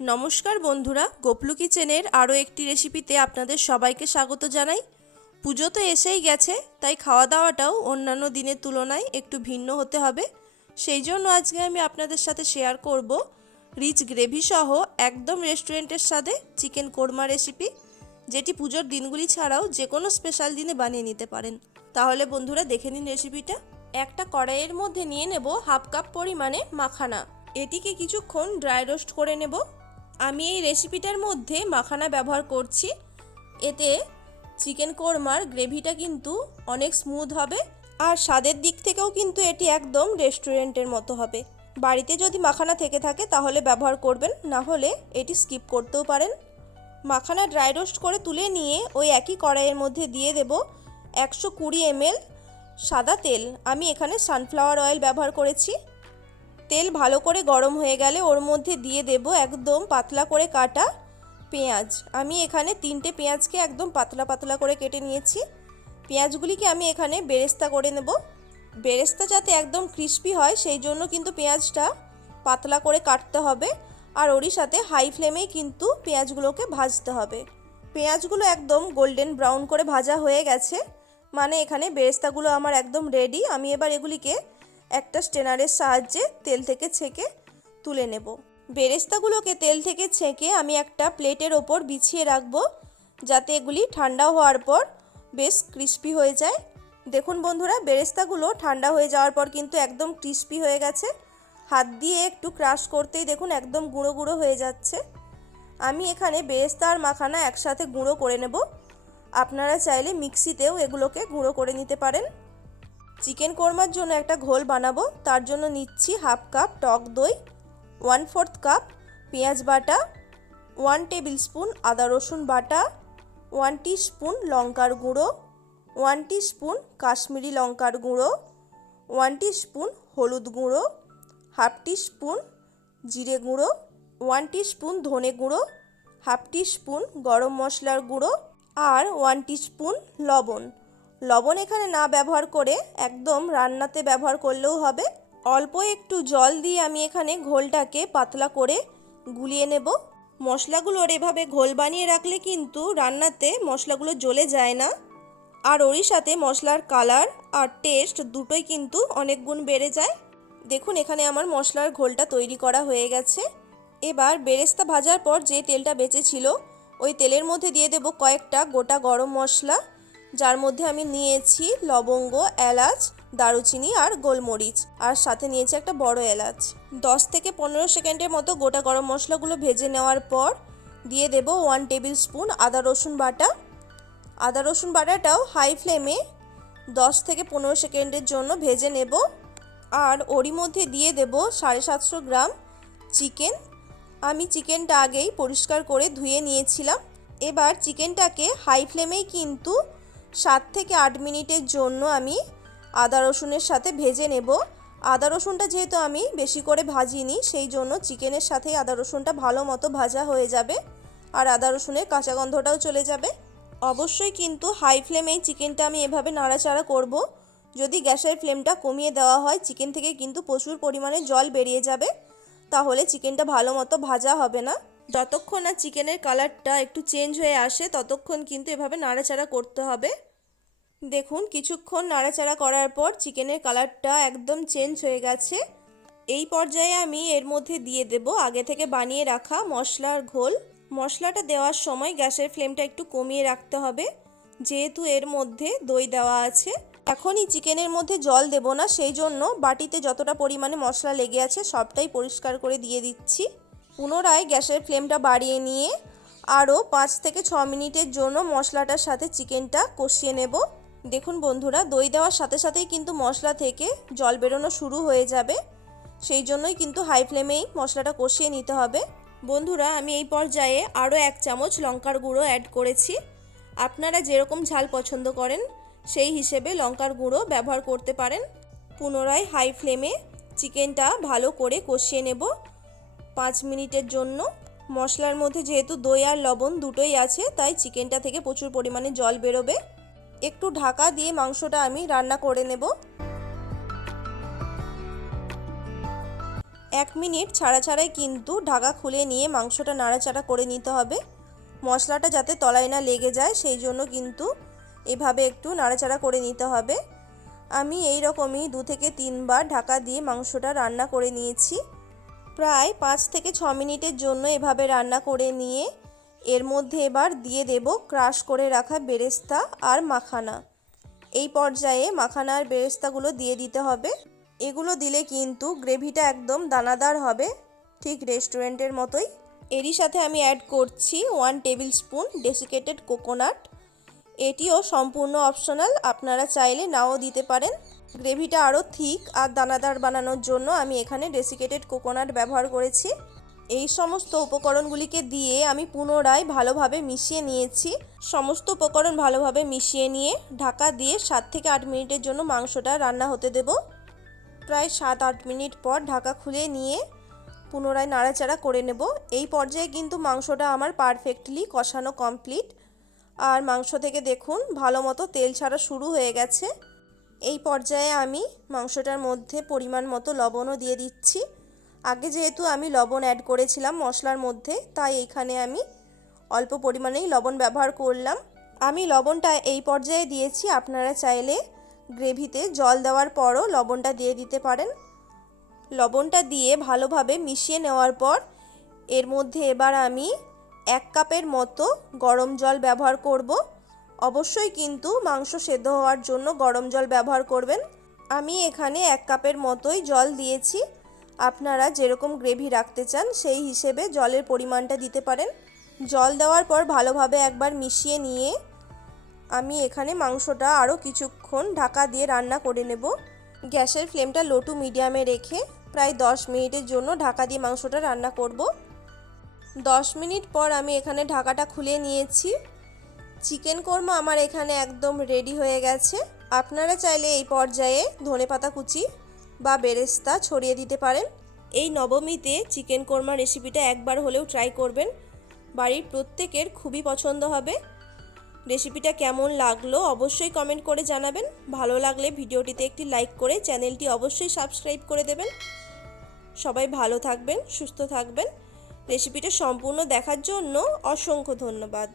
নমস্কার বন্ধুরা, গোপলু কিচেনের আরও একটি রেসিপিতে আপনাদের সবাইকে স্বাগত জানাই। পুজো তো এসেই গেছে, তাই খাওয়া দাওয়াটাও অন্যান্য দিনের তুলনায় একটু ভিন্ন হতে হবে। সেই জন্য আজকে আমি আপনাদের সাথে শেয়ার করব রিচ গ্রেভি সহ একদম রেস্টুরেন্টের স্বাদে চিকেন কোরমা রেসিপি, যেটি পুজোর দিনগুলি ছাড়াও যে কোনো স্পেশাল দিনে বানিয়ে নিতে পারেন। তাহলে বন্ধুরা দেখে নিন রেসিপিটা। একটা কড়াইয়ের মধ্যে নিয়ে নেব হাফ কাপ পরিমাণে মাখানা। এটিকে কিছুক্ষণ ড্রাই রোস্ট করে নেব। আমি এই রেসিপিটার মধ্যে মাখানা ব্যবহার করছি। এতে চিকেন কোরমার গ্রেভিটা কিন্তু অনেক স্মুথ হবে আর স্বাদের দিক থেকেও কিন্তু এটি একদম রেস্টুরেন্টের মতো হবে। বাড়িতে যদি মাখানা থেকে থাকে তাহলে ব্যবহার করবেন, না হলে এটি স্কিপ করতেও পারেন। মাখানা ড্রাই রোস্ট করে তুলে নিয়ে ওই একই কড়াইয়ের মধ্যে দিয়ে দেব একশো কুড়ি এমএল সাদা তেল। আমি এখানে সানফ্লাওয়ার অয়েল ব্যবহার করেছি। তেল ভালো করে গরম হয়ে গেলে ওর মধ্যে দিয়ে দেব একদম পাতলা করে কাটা পেঁয়াজ। আমি এখানে তিনটে পেঁয়াজকে একদম পাতলা পাতলা করে কেটে নিয়েছি। পেঁয়াজগুলিকে আমি এখানে বেরেস্তা করে নেব। বেরেস্তা যাতে একদম ক্রিস্পি হয়, সেই জন্য কিন্তু পেঁয়াজটা পাতলা করে কাটতে হবে আর ওরই সাথে হাই ফ্লেমেই কিন্তু পেঁয়াজগুলোকে ভাজতে হবে। পেঁয়াজগুলো একদম গোল্ডেন ব্রাউন করে ভাজা হয়ে গেছে। মানে এখানে বেরেস্তাগুলো আমার একদম রেডি। আমি এবার এগুলিকে একটা স্টেনারের সাহায্যে তেল থেকে ছেঁকে তুলে নেব। বেরেস্তাগুলোকে তেল থেকে ছেঁকে আমি একটা প্লেটের ওপর বিছিয়ে রাখব, যাতে এগুলি ঠান্ডা হওয়ার পর বেশ ক্রিস্পি হয়ে যায়। দেখুন বন্ধুরা, বেরেস্তাগুলো ঠান্ডা হয়ে যাওয়ার পর কিন্তু একদম ক্রিস্পি হয়ে গেছে। হাত দিয়ে একটু ক্রাশ করতেই দেখুন একদম গুঁড়ো গুঁড়ো হয়ে যাচ্ছে। আমি এখানে বেরেস্তা আর মাখানা একসাথে গুঁড়ো করে নেব। আপনারা চাইলে মিক্সিতেও এগুলোকে গুঁড়ো করে নিতে পারেন। চিকেন কোরমার জন্য একটা ঘোল বানাবো। তার জন্য নিচ্ছি হাফ কাপ টক দই ওয়ান ফোর্থ কাপ পেঁয়াজ বাটা ওয়ান টেবিল স্পুন আদা রসুন বাটা ওয়ান স্পুন লঙ্কার গুঁড়ো ওয়ান স্পুন কাশ্মীরি লঙ্কার গুঁড়ো ওয়ান স্পুন হলুদ গুঁড়ো হাফ স্পুন জিরে গুঁড়ো ওয়ান স্পুন ধনে গুঁড়ো হাফ স্পুন গরম মশলার গুঁড়ো আর ওয়ান স্পুন লবণ। লবণ এখানে না ব্যবহার করে একদম রান্নাতে ব্যবহার করলেও হবে। অল্প একটু জল দিয়ে আমি এখানে ঘোলটাকে পাতলা করে গুলিয়ে নেব। মশলাগুলোর এভাবে ঘোল বানিয়ে রাখলে কিন্তু রান্নাতে মশলাগুলো জ্বলে যায় না। আর ওরই সাথে মশলার কালার আর টেস্ট দুটোই কিন্তু অনেক গুণ বেড়ে যায়। দেখুন, এখানে আমার মশলার ঘোলটা তৈরি করা হয়ে গেছে। এবার বেরেস্তা ভাজার পর যে তেলটা বেঁচেছিল, ওই তেলের মধ্যে দিয়ে দেব কয়েকটা গোটা গরম মশলা। যার মধ্যে আমি নিয়েছি লবঙ্গ, এলাচ, দারুচিনি আর গোলমরিচ। আর সাথে নিয়েছি একটা বড় এলাচ। দশ থেকে পনেরো সেকেন্ডের মতো গোটা গরম মশলাগুলো ভেজে নেওয়ার পর দিয়ে দেব ওয়ান টেবিল স্পুন আদা, রসুন বাটা। আদা, রসুন বাটাটাও হাই ফ্লেমে দশ থেকে পনেরো সেকেন্ডের জন্য ভেজে নেব। আর ওরই মধ্যে দিয়ে দেব সাড়ে সাতশো গ্রাম চিকেন। আমি চিকেনটা আগেই পরিষ্কার করে ধুয়ে নিয়েছিলাম। এবার চিকেনটাকে হাই ফ্লেমেই কিন্তু সাত থেকে আট মিনিটের জন্য আমি আদা রসুনের সাথে ভেজে নেব। আদা রসুনটা যেহেতু আমি বেশি করে ভাজিনি, সেই জন্য চিকেনের সাথেই আদা রসুনটা ভালো মতো ভাজা হয়ে যাবে আর আদা রসুনের কাঁচা গন্ধটাও চলে যাবে। অবশ্যই কিন্তু হাই ফ্লেমেই চিকেনটা আমি এভাবে নাড়াচাড়া করব। যদি গ্যাসের ফ্লেমটা কমিয়ে দেওয়া হয়, চিকেন থেকে কিন্তু প্রচুর পরিমাণে জল বেরিয়ে যাবে, তাহলে চিকেনটা ভালো মতো ভাজা হবে না। যতক্ষণ না চিকেনের কালারটা একটু চেঞ্জ হয়ে আসে, ততক্ষণ কিন্তু এভাবে নাড়াচাড়া করতে হবে। দেখুন, কিছুক্ষণ নাড়াচাড়া করার পর চিকেনের কালারটা একদম চেঞ্জ হয়ে গেছে। এই পর্যায়ে আমি এর মধ্যে দিয়ে দেব আগে থেকে বানিয়ে রাখা মশলার ঘোল। মশলাটা দেওয়ার সময় গ্যাসের ফ্লেমটা একটু কমিয়ে রাখতে হবে, যেহেতু এর মধ্যে দই দেওয়া আছে। এখনই চিকেনের মধ্যে জল দেব না, সেই জন্য বাটিতে যতটা পরিমাণে মশলা লেগে আছে সবটাই পরিষ্কার করে দিয়ে দিচ্ছি। পুনরায় গ্যাসের ফ্লেমটা বাড়িয়ে নিয়ে আরও পাঁচ থেকে ছ মিনিটের জন্য মশলাটার সাথে চিকেনটা কষিয়ে নেব। দেখুন বন্ধুরা, দই দেওয়ার সাথে সাথেই কিন্তু মশলা থেকে জল বেরোনো শুরু হয়ে যাবে। সেই জন্যই কিন্তু হাই ফ্লেমেই মশলাটা কষিয়ে নিতে হবে। বন্ধুরা, আমি এই পর্যায়ে আরও এক চামচ লঙ্কার গুঁড়ো অ্যাড করেছি। আপনারা যেরকম ঝাল পছন্দ করেন, সেই হিসেবে লঙ্কার গুঁড়ো ব্যবহার করতে পারেন। পুনরায় হাই ফ্লেমে চিকেনটা ভালো করে কষিয়ে নেব। পাঁচ মিনিটের জন্য। মশলার মধ্যে যেহেতু দই আর লবণ দুটোই আছে, তাই চিকেনটা থেকে প্রচুর পরিমাণে জল বেরোবে। একটু ঢাকা দিয়ে মাংসটা আমি রান্না করে নেব। এক মিনিট ছাড়া ছাড়াই কিন্তু ঢাকা খুলে নিয়ে মাংসটা নাড়াচাড়া করে নিতে হবে। মশলাটা যাতে তলায় না লেগে যায়, সেই জন্য কিন্তু এভাবে একটু নাড়াচাড়া করে নিতে হবে। আমি এই রকমই দু থেকে তিনবার ঢাকা দিয়ে মাংসটা রান্না করে নিয়েছি। প্রায় পাঁচ থেকে ছ মিনিটের জন্য এভাবে রান্না করে নিয়ে এর মধ্যে এবার দিয়ে দেব ক্রাশ করে রাখা বেরেস্তা আর মাখানা। এই পর্যায়ে মাখানা আর বেরেস্তাগুলো দিয়ে দিতে হবে। এগুলো দিলে কিন্তু গ্রেভিটা একদম দানাদার হবে, ঠিক রেস্টুরেন্টের মতোই। এরই সাথে আমি অ্যাড করছি one tablespoon desiccated coconut এটিও সম্পূর্ণ অপশনাল আপনারা চাইলে নাও দিতে পারেন। গ্রেভিটা আরও থিক আর দানাদার বানানোর জন্য আমি এখানে ডেসিকেটেড কোকোনাট ব্যবহার করেছি। এই সমস্ত উপকরণগুলিকে দিয়ে আমি পুনরায় ভালোভাবে মিশিয়ে নিয়েছি। সমস্ত উপকরণ ভালোভাবে মিশিয়ে নিয়ে ঢাকা দিয়ে সাত থেকে আট মিনিটের জন্য মাংসটা রান্না হতে দেব। প্রায় সাত আট মিনিট পর ঢাকা খুলে নিয়ে পুনরায় নাড়াচাড়া করে নেব। এই পর্যায়ে কিন্তু মাংসটা আমার পারফেক্টলি কষানো কমপ্লিট। আর মাংস থেকে দেখুন ভালো মতো তেল ছাড়া শুরু হয়ে গেছে। এই পর্যায়ে আমি মাংসটার মধ্যে পরিমাণ মতো লবণও দিয়ে দিচ্ছি। আগে যেহেতু আমি লবণ অ্যাড করেছিলাম মশলার মধ্যে, তাই এইখানে আমি অল্প পরিমাণেই লবণ ব্যবহার করলাম। আমি লবণটা এই পর্যায়ে দিয়েছি, আপনারা চাইলে গ্রেভিতে জল দেওয়ার পরও লবণটা দিয়ে দিতে পারেন। লবণটা দিয়ে ভালোভাবে মিশিয়ে নেওয়ার পর, এর মধ্যে এবার আমি এক কাপের মতো গরম জল ব্যবহার করব। অবশ্যই কিন্তু মাংস সেদ্ধ হওয়ার জন্য গরম জল ব্যবহার করবেন। আমি এখানে এক কাপের মতোই জল দিয়েছি। আপনারা যেরকম গ্রেভি রাখতে চান, সেই হিসেবে জলের পরিমাণটা দিতে পারেন। জল দেওয়ার পর ভালোভাবে একবার মিশিয়ে নিয়ে আমি এখানে মাংসটা আরও কিছুক্ষণ ঢাকা দিয়ে রান্না করে নেব। গ্যাসের ফ্লেমটা লো টু মিডিয়ামে রেখে প্রায় দশ মিনিটের জন্য ঢাকা দিয়ে মাংসটা রান্না করব। দশ মিনিট পর আমি এখানে ঢাকাটা খুলে নিয়েছি। চিকেন কোরমা আমার এখানে একদম রেডি হয়ে গেছে। আপনারা চাইলে এই পর্যায়ে ধনেপাতা কুচি বা বেরেস্তা ছড়িয়ে দিতে পারেন। এই নবমীতে চিকেন কোরমা রেসিপিটা একবার হলেও ট্রাই করবেন। বাড়ির প্রত্যেকের খুবই পছন্দ হবে। রেসিপিটা কেমন লাগল অবশ্যই কমেন্ট করে জানাবেন। ভালো লাগলে ভিডিওটিতে একটি লাইক করে চ্যানেলটি অবশ্যই সাবস্ক্রাইব করে দেবেন। সবাই ভালো থাকবেন, সুস্থ থাকবেন। রেসিপিটা সম্পূর্ণ দেখার জন্য অসংখ্য ধন্যবাদ।